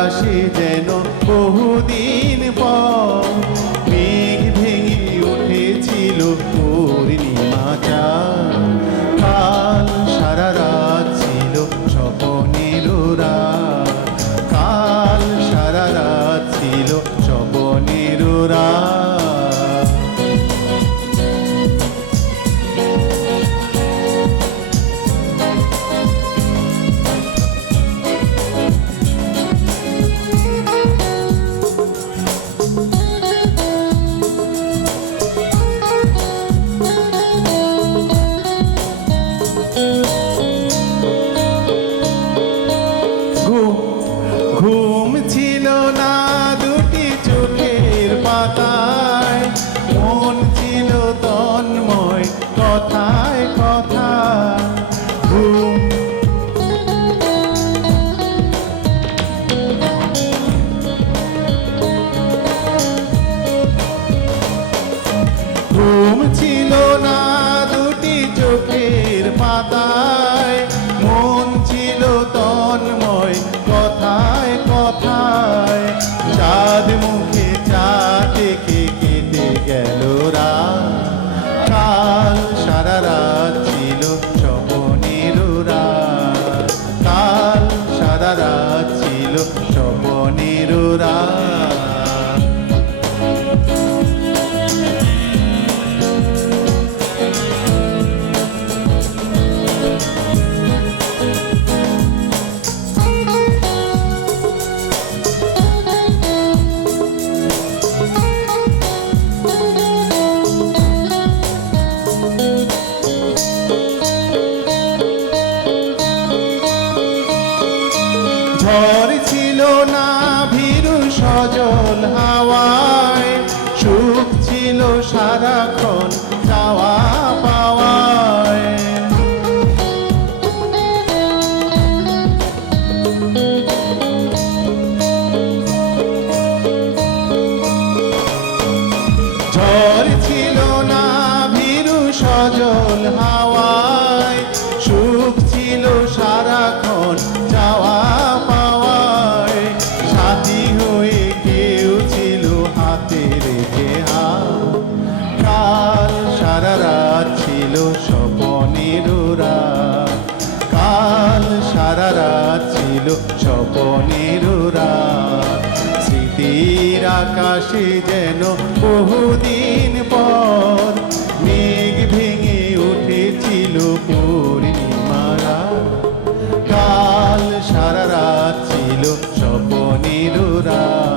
আকাশে যেন বহুদিন পর মেঘ ভেঙে উঠেছিল পূর্ণিমা চাঁদ। কাল সারা রাত ছিল স্বপনের রাত, কাল সারা রাত ছিল স্বপনের রাত। ঘুম ছিল না দুটি চোখের পাতায়, মন ছিল তন্ময় কথায় কথায়। ঘুম ছিল না দুটি চোখের পাতায়, মন ছিল তন্ময় কথায় কথায়। চাঁদ মুখে চা দেখে কেটে গেল রাত, কাল সারা রাত ছিল স্বপনের রাত, কাল সারা রাত ছিল স্বপনের রাত। ঝড় ছিল না ভীরু সজল হাওয়ায়, সুখ ছিল সারাক্ষণ চাওয়া পাওয়ায়। ঝড় ছিল না ভীরু সজল হাওয়ায়, সুখ ছিল সারাক্ষণ চাওয়া পাওয়ায়। সাথী হয়ে কেউ ছিল হাতে রেখে হাত, কাল সারা রাত ছিল স্বপনের রাত, কাল সারা রাত ছিল স্বপনের রাত। স্মৃতির আকাশে যেন বহুদিন পর মেঘ ভেঙে উঠেছিল পূর্ণিমা রাত, কাল সারা রাত ছিল স্বপনের রাত।